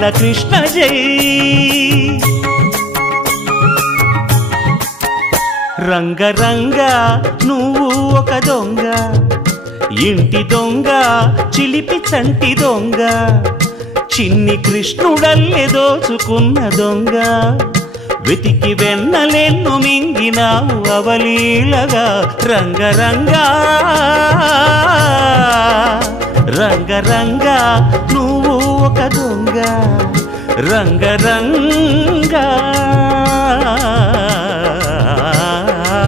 బాలకృష్ణ జై. రంగరంగ నువ్వు ఒక దొంగ, ఇంటి దొంగ చిలిపి చంటి దొంగ, చిన్ని కృష్ణుడల్లె దోచుకున్న దొంగ, వెతికి వెన్నలెన్ను మింగినావు అవలీలగా. రంగరంగ రంగరంగ నువ్వు ఒక దొంగ, రంగరంగ.